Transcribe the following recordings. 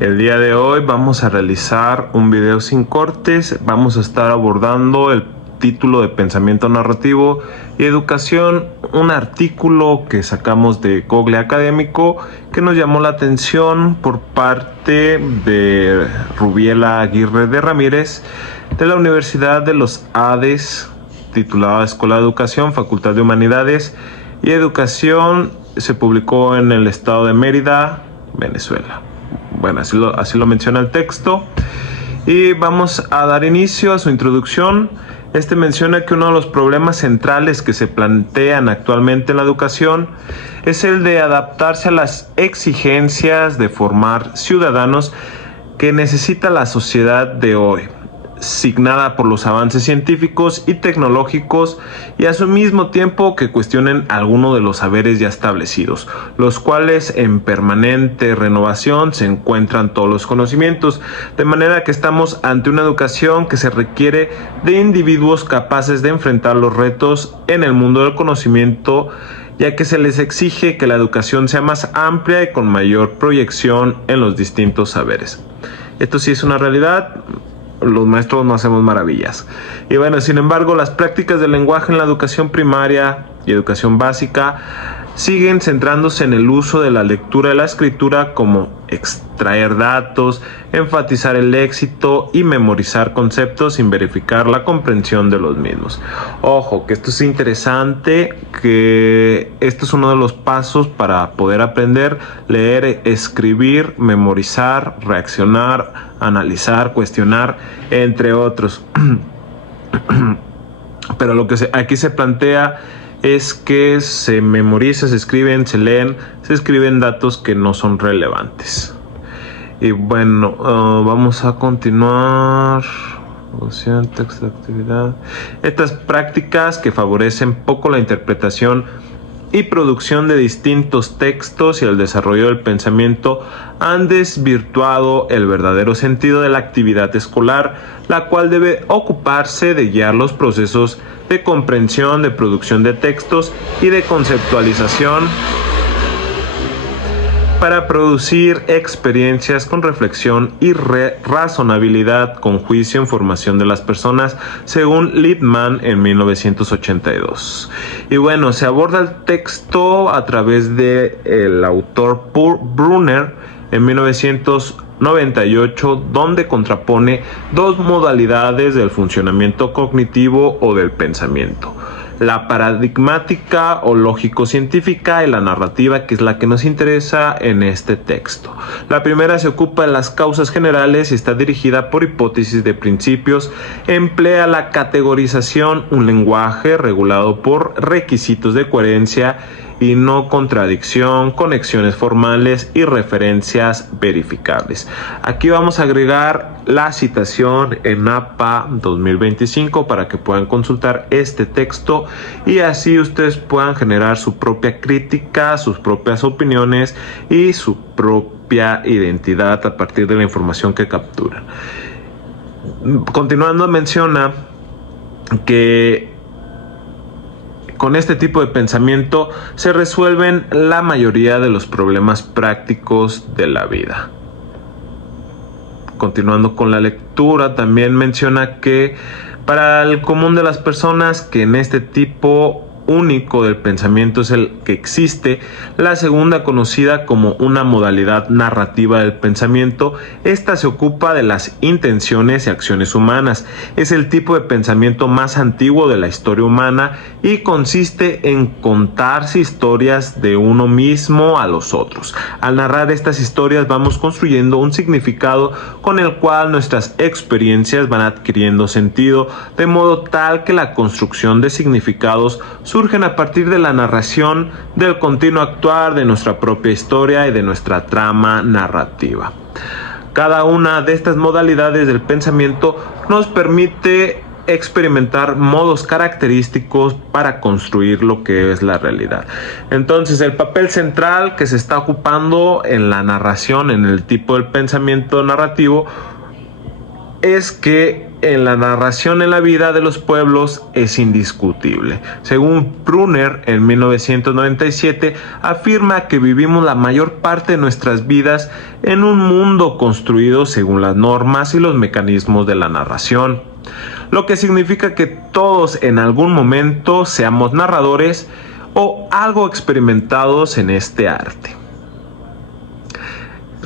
El día de hoy vamos a realizar un video sin cortes. Vamos a estar abordando el título de Pensamiento Narrativo y Educación, un artículo que sacamos de Google Académico que nos llamó la atención por parte de Rubiela Aguirre de Ramírez de la Universidad de los Andes, titulada Escuela de Educación, Facultad de Humanidades y Educación. Se publicó en el estado de Mérida, Venezuela. Bueno, así lo menciona el texto. Y vamos a dar inicio a su introducción. Este menciona que uno de los problemas centrales que se plantean actualmente en la educación es el de adaptarse a las exigencias de formar ciudadanos que necesita la sociedad de hoy, signada por los avances científicos y tecnológicos, y a su mismo tiempo que cuestionen algunos de los saberes ya establecidos, los cuales en permanente renovación se encuentran todos los conocimientos, de manera que estamos ante una educación que se requiere de individuos capaces de enfrentar los retos en el mundo del conocimiento, ya que se les exige que la educación sea más amplia y con mayor proyección en los distintos saberes. Esto sí es una realidad. Los maestros no hacemos maravillas. Y bueno, sin embargo, las prácticas del lenguaje en la educación primaria y educación básica siguen centrándose en el uso de la lectura y la escritura, como extraer datos, enfatizar el éxito y memorizar conceptos sin verificar la comprensión de los mismos. Ojo, que esto es interesante, que esto es uno de los pasos para poder aprender: leer, escribir, memorizar, reaccionar, analizar, cuestionar, entre otros. Pero lo que aquí se plantea es que se memoriza, se escriben, se leen, se escriben datos que no son relevantes. Y bueno, vamos a continuar. Texto de actividad. Estas prácticas que favorecen poco la interpretación y producción de distintos textos y el desarrollo del pensamiento han desvirtuado el verdadero sentido de la actividad escolar, la cual debe ocuparse de guiar los procesos de comprensión, de producción de textos y de conceptualización para producir experiencias con reflexión y razonabilidad, con juicio en formación de las personas, según Lippmann en 1982. Y bueno, se aborda el texto a través de el autor Brunner en 1998, donde contrapone dos modalidades del funcionamiento cognitivo o del pensamiento: la paradigmática o lógico-científica y la narrativa, que es la que nos interesa en este texto. La primera se ocupa de las causas generales y está dirigida por hipótesis de principios. Emplea la categorización, un lenguaje regulado por requisitos de coherencia y no contradicción, conexiones formales y referencias verificables. Aquí vamos a agregar la citación en APA 2025 para que puedan consultar este texto y así ustedes puedan generar su propia crítica, sus propias opiniones y su propia identidad a partir de la información que capturan. Continuando, menciona que con este tipo de pensamiento se resuelven la mayoría de los problemas prácticos de la vida. Continuando con la lectura, también menciona que para el común de las personas, que en este tipo único del pensamiento es el que existe, la segunda, conocida como una modalidad narrativa del pensamiento, esta se ocupa de las intenciones y acciones humanas. Es el tipo de pensamiento más antiguo de la historia humana y consiste en contarse historias de uno mismo a los otros. Al narrar estas historias vamos construyendo un significado con el cual nuestras experiencias van adquiriendo sentido, de modo tal que la construcción de significados surgen a partir de la narración del continuo actuar de nuestra propia historia y de nuestra trama narrativa. Cada una de estas modalidades del pensamiento nos permite experimentar modos característicos para construir lo que es la realidad. Entonces, el papel central que se está ocupando en la narración, en el tipo del pensamiento narrativo, es que en la narración en la vida de los pueblos es indiscutible. Según Brunner, en 1997, afirma que vivimos la mayor parte de nuestras vidas en un mundo construido según las normas y los mecanismos de la narración, lo que significa que todos en algún momento seamos narradores o algo experimentados en este arte.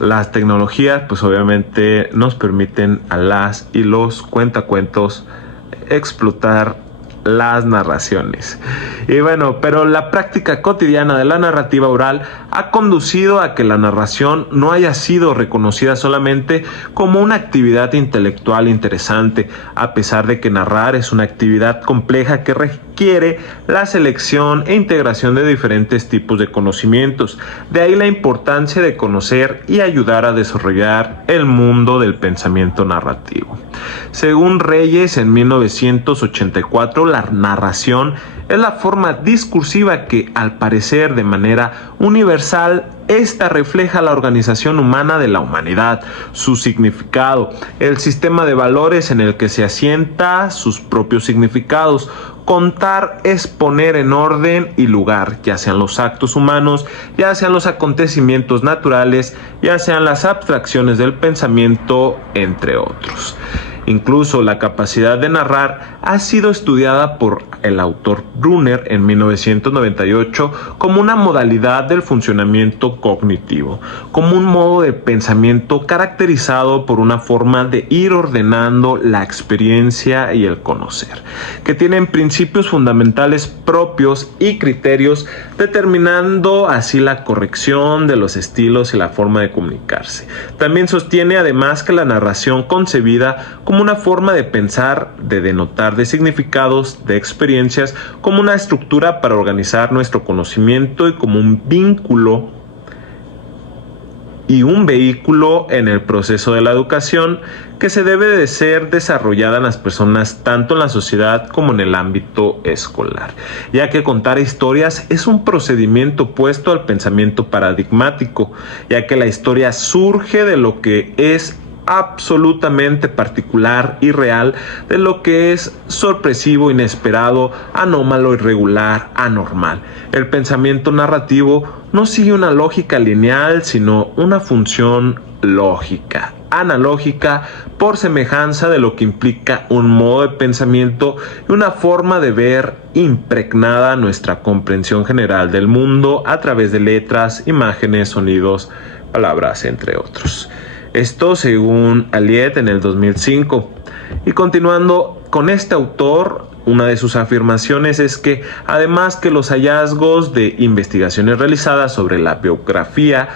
Las tecnologías pues obviamente nos permiten a las y los cuentacuentos explotar las narraciones. Y bueno, pero la práctica cotidiana de la narrativa oral ha conducido a que la narración no haya sido reconocida solamente como una actividad intelectual interesante, a pesar de que narrar es una actividad compleja que requiere la selección e integración de diferentes tipos de conocimientos. De ahí la importancia de conocer y ayudar a desarrollar el mundo del pensamiento narrativo. Según Reyes, en 1984, la narración es la forma discursiva que, al parecer de manera universal, esta refleja la organización humana de la humanidad, su significado, el sistema de valores en el que se asienta sus propios significados. Contar es poner en orden y lugar, ya sean los actos humanos, ya sean los acontecimientos naturales, ya sean las abstracciones del pensamiento, entre otros. Incluso la capacidad de narrar ha sido estudiada por el autor Brunner en 1998 como una modalidad del funcionamiento cognitivo, como un modo de pensamiento caracterizado por una forma de ir ordenando la experiencia y el conocer, que tienen principios fundamentales propios y criterios, determinando así la corrección de los estilos y la forma de comunicarse. También sostiene además que la narración concebida como una forma de pensar, de denotar de significados, de experiencias, como una estructura para organizar nuestro conocimiento y como un vínculo y un vehículo en el proceso de la educación que se debe de ser desarrollada en las personas tanto en la sociedad como en el ámbito escolar, ya que contar historias es un procedimiento opuesto al pensamiento paradigmático, ya que la historia surge de lo que es absolutamente particular y real, de lo que es sorpresivo, inesperado, anómalo, irregular, anormal. El pensamiento narrativo no sigue una lógica lineal, sino una función lógica, analógica, por semejanza de lo que implica un modo de pensamiento y una forma de ver impregnada nuestra comprensión general del mundo a través de letras, imágenes, sonidos, palabras, entre otros. Esto según Aliet en el 2005. Y continuando con este autor, una de sus afirmaciones es que además que los hallazgos de investigaciones realizadas sobre las biografías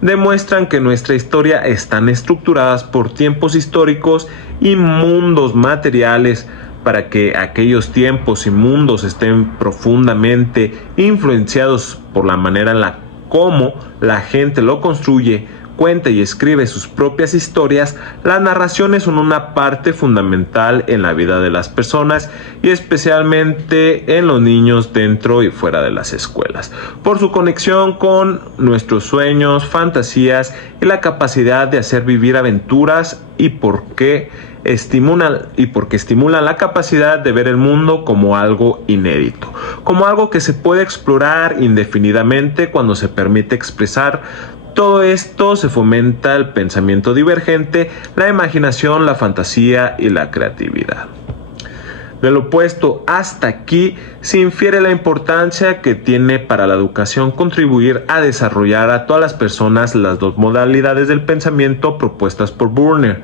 demuestran que nuestra historia están estructuradas por tiempos históricos y mundos materiales, para que aquellos tiempos y mundos estén profundamente influenciados por la manera en la cómo la gente lo construye, cuenta y escribe sus propias historias. Las narraciones son una parte fundamental en la vida de las personas y especialmente en los niños dentro y fuera de las escuelas, por su conexión con nuestros sueños, fantasías y la capacidad de hacer vivir aventuras y porque estimulan la capacidad de ver el mundo como algo inédito, como algo que se puede explorar indefinidamente cuando se permite expresar. Todo esto se fomenta el pensamiento divergente, la imaginación, la fantasía y la creatividad. De lo opuesto hasta aquí se infiere la importancia que tiene para la educación contribuir a desarrollar a todas las personas las dos modalidades del pensamiento propuestas por Brunner.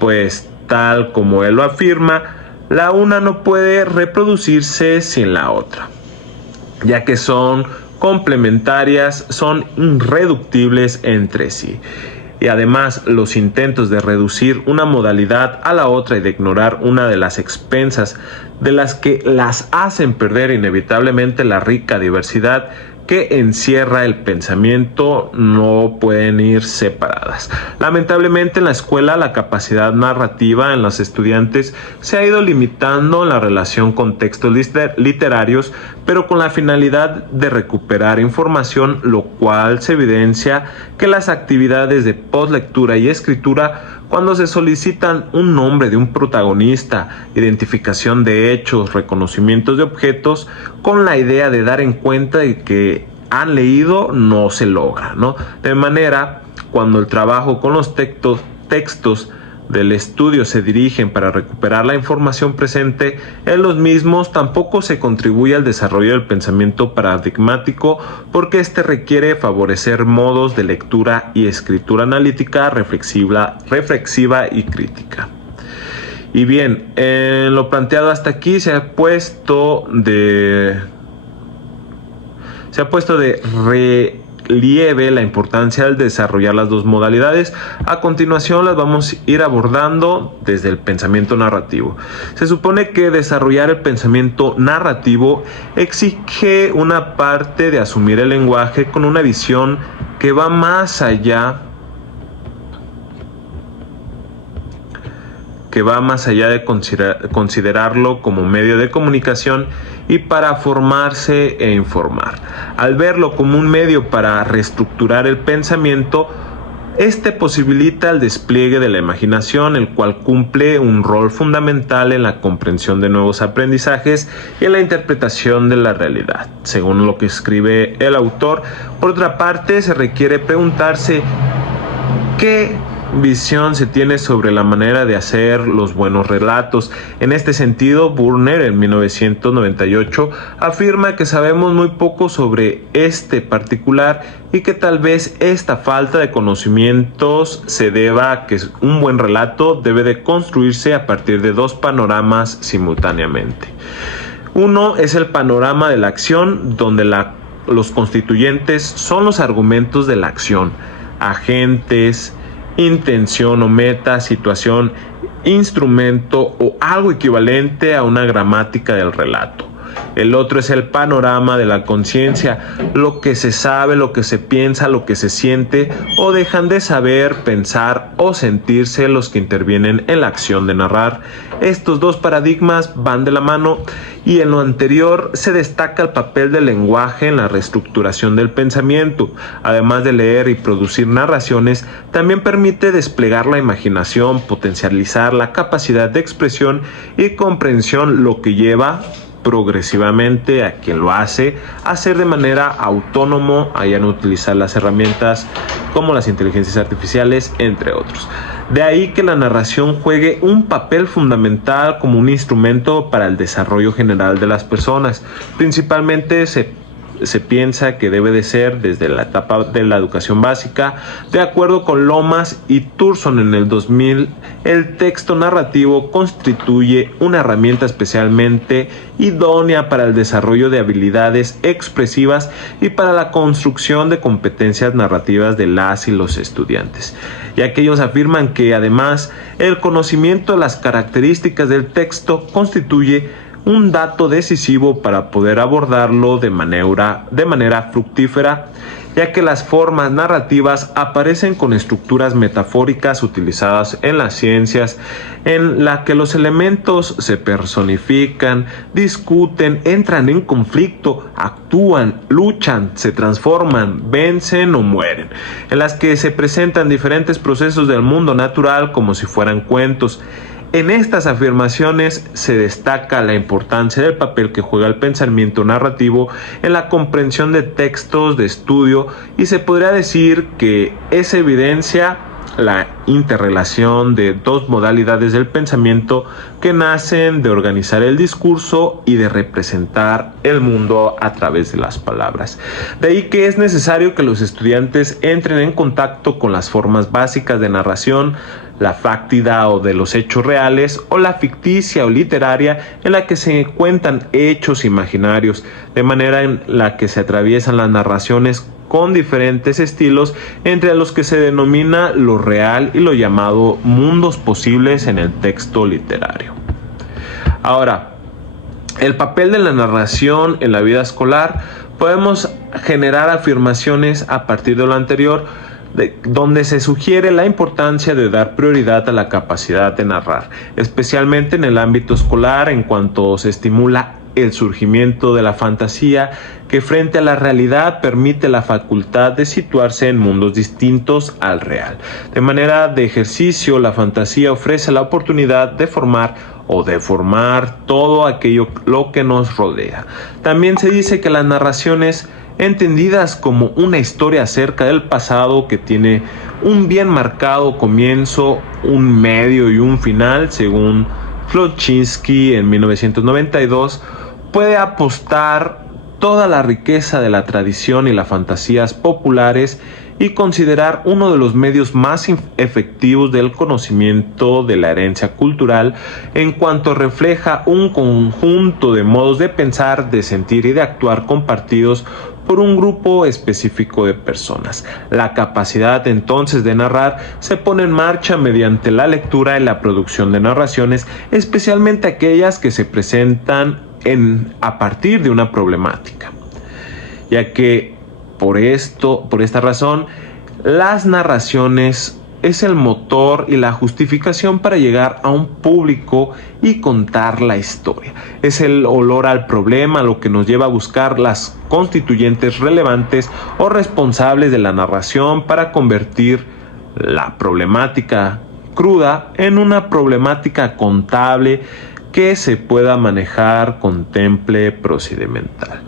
Pues tal como él lo afirma, la una no puede reproducirse sin la otra, ya que son complementarias, son irreductibles entre sí. Y además los intentos de reducir una modalidad a la otra y de ignorar una de las expensas de las que las hacen perder inevitablemente la rica diversidad que encierra el pensamiento no pueden ir separadas. Lamentablemente en la escuela la capacidad narrativa en los estudiantes se ha ido limitando en la relación con textos literarios, pero con la finalidad de recuperar información, lo cual se evidencia que las actividades de postlectura y escritura, cuando se solicitan un nombre de un protagonista, identificación de hechos, reconocimientos de objetos, con la idea de dar en cuenta de que han leído, no se logra, ¿no? De manera, cuando el trabajo con los textos del estudio se dirigen para recuperar la información presente en los mismos, tampoco se contribuye al desarrollo del pensamiento paradigmático, porque este requiere favorecer modos de lectura y escritura analítica, reflexiva y crítica. Y bien, en lo planteado hasta aquí se ha puesto de relieve la importancia de desarrollar las dos modalidades. A continuación las vamos a ir abordando desde el pensamiento narrativo. Se supone que desarrollar el pensamiento narrativo exige una parte de asumir el lenguaje con una visión que va más allá de considerarlo como medio de comunicación y para formarse e informar. Al verlo como un medio para reestructurar el pensamiento, este posibilita el despliegue de la imaginación, el cual cumple un rol fundamental en la comprensión de nuevos aprendizajes y en la interpretación de la realidad, según lo que escribe el autor. Por otra parte, se requiere preguntarse qué visión se tiene sobre la manera de hacer los buenos relatos. En este sentido, Burner en 1998 afirma que sabemos muy poco sobre este particular y que tal vez esta falta de conocimientos se deba a que un buen relato debe de construirse a partir de dos panoramas simultáneamente. Uno es el panorama de la acción, donde los constituyentes son los argumentos de la acción, agentes, intención o meta, situación, instrumento o algo equivalente a una gramática del relato. El otro es el panorama de la conciencia, lo que se sabe, lo que se piensa, lo que se siente o dejan de saber, pensar o sentirse los que intervienen en la acción de narrar. Estos dos paradigmas van de la mano y en lo anterior se destaca el papel del lenguaje en la reestructuración del pensamiento. Además de leer y producir narraciones, también permite desplegar la imaginación, potencializar la capacidad de expresión y comprensión, lo que lleva progresivamente a quien lo hace a ser de manera autónomo, a ya no utilizar las herramientas como las inteligencias artificiales, entre otros. De ahí que la narración juegue un papel fundamental como un instrumento para el desarrollo general de las personas. Principalmente se piensa que debe de ser desde la etapa de la educación básica. De acuerdo con Lomas y Thurston en el 2000, el texto narrativo constituye una herramienta especialmente idónea para el desarrollo de habilidades expresivas y para la construcción de competencias narrativas de las y los estudiantes, ya que ellos afirman que además el conocimiento de las características del texto constituye un dato decisivo para poder abordarlo de manera fructífera, ya que las formas narrativas aparecen con estructuras metafóricas utilizadas en las ciencias, en la que los elementos se personifican, discuten, entran en conflicto, actúan, luchan, se transforman, vencen o mueren, en las que se presentan diferentes procesos del mundo natural como si fueran cuentos. En estas afirmaciones se destaca la importancia del papel que juega el pensamiento narrativo en la comprensión de textos de estudio, y se podría decir que esa evidencia la interrelación de dos modalidades del pensamiento que nacen de organizar el discurso y de representar el mundo a través de las palabras. De ahí que es necesario que los estudiantes entren en contacto con las formas básicas de narración, la fáctida o de los hechos reales, o la ficticia o literaria, en la que se cuentan hechos imaginarios, de manera en la que se atraviesan las narraciones con diferentes estilos, entre los que se denomina lo real y lo llamado mundos posibles en el texto literario. Ahora, el papel de la narración en la vida escolar, Podemos generar afirmaciones a partir de lo anterior, donde se sugiere la importancia de dar prioridad a la capacidad de narrar, especialmente en el ámbito escolar, en cuanto se estimula el surgimiento de la fantasía, que frente a la realidad permite la facultad de situarse en mundos distintos al real. De manera de ejercicio, la fantasía ofrece la oportunidad de formar o deformar todo aquello lo que nos rodea. También se dice que las narraciones, entendidas como una historia acerca del pasado que tiene un bien marcado comienzo, un medio y un final, según Kloczinski en 1992, puede apostar toda la riqueza de la tradición y las fantasías populares y considerar uno de los medios más efectivos del conocimiento de la herencia cultural, en cuanto refleja un conjunto de modos de pensar, de sentir y de actuar compartidos por un grupo específico de personas. La capacidad entonces de narrar se pone en marcha mediante la lectura y la producción de narraciones, especialmente aquellas que se presentan a partir de una problemática, ya que por esta razón, las narraciones es el motor y la justificación para llegar a un público y contar la historia. Es el olor al problema lo que nos lleva a buscar las constituyentes relevantes o responsables de la narración para convertir la problemática cruda en una problemática contable que se pueda manejar con temple procedimental.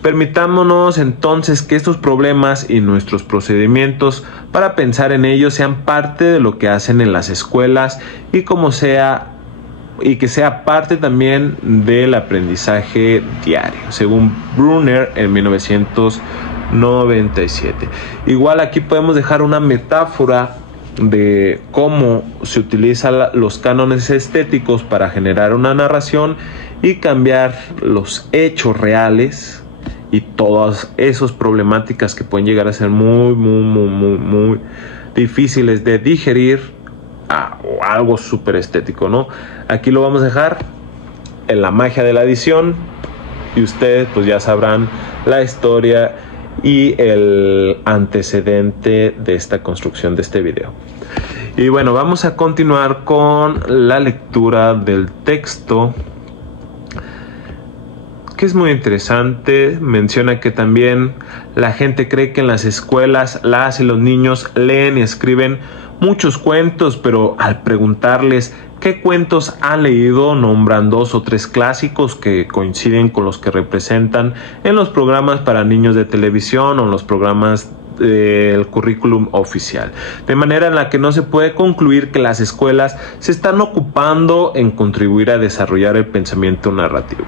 Permitámonos entonces que estos problemas y nuestros procedimientos para pensar en ellos sean parte de lo que hacen en las escuelas y que sea parte también del aprendizaje diario, según Brunner en 1997. Igual aquí podemos dejar una metáfora de cómo se utilizan los cánones estéticos para generar una narración y cambiar los hechos reales y todas esas problemáticas que pueden llegar a ser muy difíciles de digerir a algo súper estético, ¿no? Aquí lo vamos a dejar en la magia de la edición y ustedes pues ya sabrán la historia y el antecedente de esta construcción de este video. Y bueno, vamos a continuar con la lectura del texto, que es muy interesante. Menciona que también la gente cree que en las escuelas las y los niños leen y escriben muchos cuentos, pero al preguntarles qué cuentos han leído, nombran 2 o 3 clásicos que coinciden con los que representan en los programas para niños de televisión o en los programas del currículum oficial, de manera en la que no se puede concluir que las escuelas se están ocupando en contribuir a desarrollar el pensamiento narrativo.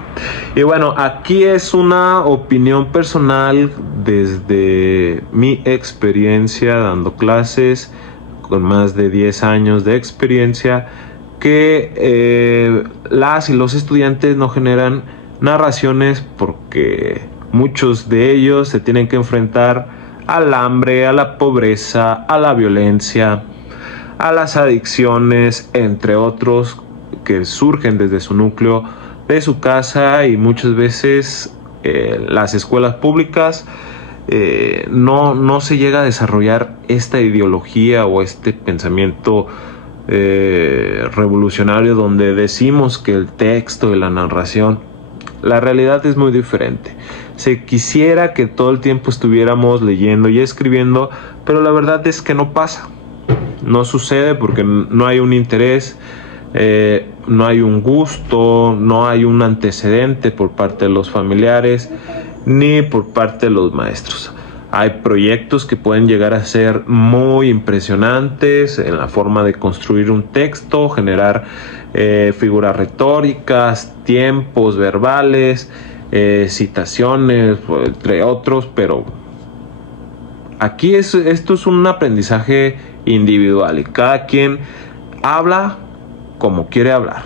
Y bueno, aquí es una opinión personal desde mi experiencia dando clases, con más de 10 años de experiencia, que las y los estudiantes no generan narraciones porque muchos de ellos se tienen que enfrentar al hambre, a la pobreza, a la violencia, a las adicciones, entre otros, que surgen desde su núcleo de su casa, y muchas veces las escuelas públicas no se llega a desarrollar esta ideología o este pensamiento revolucionario donde decimos que el texto y la narración. La realidad es muy diferente. Se quisiera que todo el tiempo estuviéramos leyendo y escribiendo, pero la verdad es que no pasa. No sucede porque no hay un interés, no hay un gusto, no hay un antecedente por parte de los familiares ni por parte de los maestros. Hay proyectos que pueden llegar a ser muy impresionantes en la forma de construir un texto, generar figuras retóricas, tiempos verbales, citaciones, entre otros, pero aquí esto es un aprendizaje individual y cada quien habla como quiere hablar.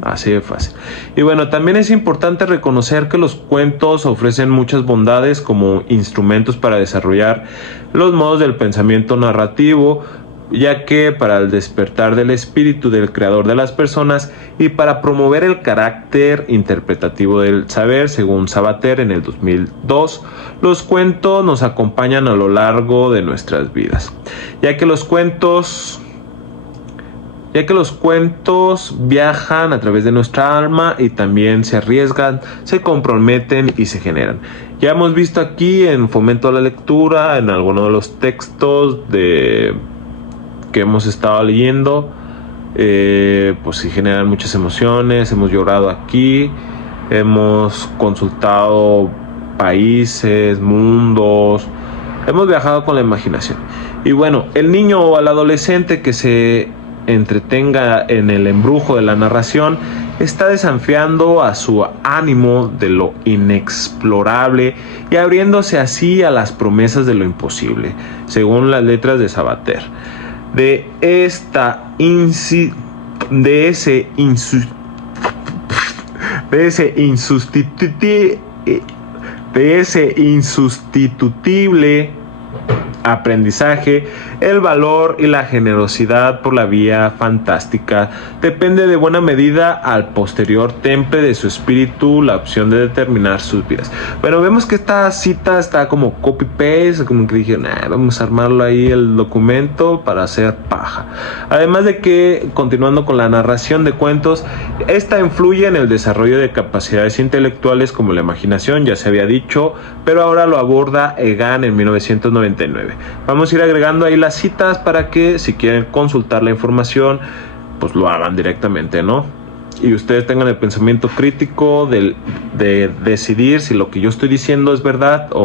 Así de fácil. Y bueno, también es importante reconocer que los cuentos ofrecen muchas bondades como instrumentos para desarrollar los modos del pensamiento narrativo, ya que para el despertar del espíritu del creador de las personas y para promover el carácter interpretativo del saber, según Sabater en el 2002, los cuentos nos acompañan a lo largo de nuestras vidas, ya que los cuentos viajan a través de nuestra alma y también se arriesgan, se comprometen y se generan. Ya hemos visto aquí en Fomento a la Lectura, en algunos de los textos que hemos estado leyendo, pues sí generan muchas emociones. Hemos llorado aquí, hemos consultado países, mundos, hemos viajado con la imaginación. Y bueno, el niño o el adolescente que se entretenga en el embrujo de la narración está desafiando a su ánimo de lo inexplorable y abriéndose así a las promesas de lo imposible, según las letras de Sabater. De ese insustituible aprendizaje, el valor y la generosidad por la vía fantástica depende de buena medida al posterior temple de su espíritu la opción de determinar sus vidas. Pero vemos que esta cita está como copy-paste, como que dijeron, vamos a armarlo ahí el documento para hacer paja. Además de que, continuando con la narración de cuentos, esta influye en el desarrollo de capacidades intelectuales como la imaginación, ya se había dicho, pero ahora lo aborda Egan en 1999. Vamos a ir agregando ahí las citas para que si quieren consultar la información, pues lo hagan directamente, ¿no? Y ustedes tengan el pensamiento crítico de decidir si lo que yo estoy diciendo es verdad o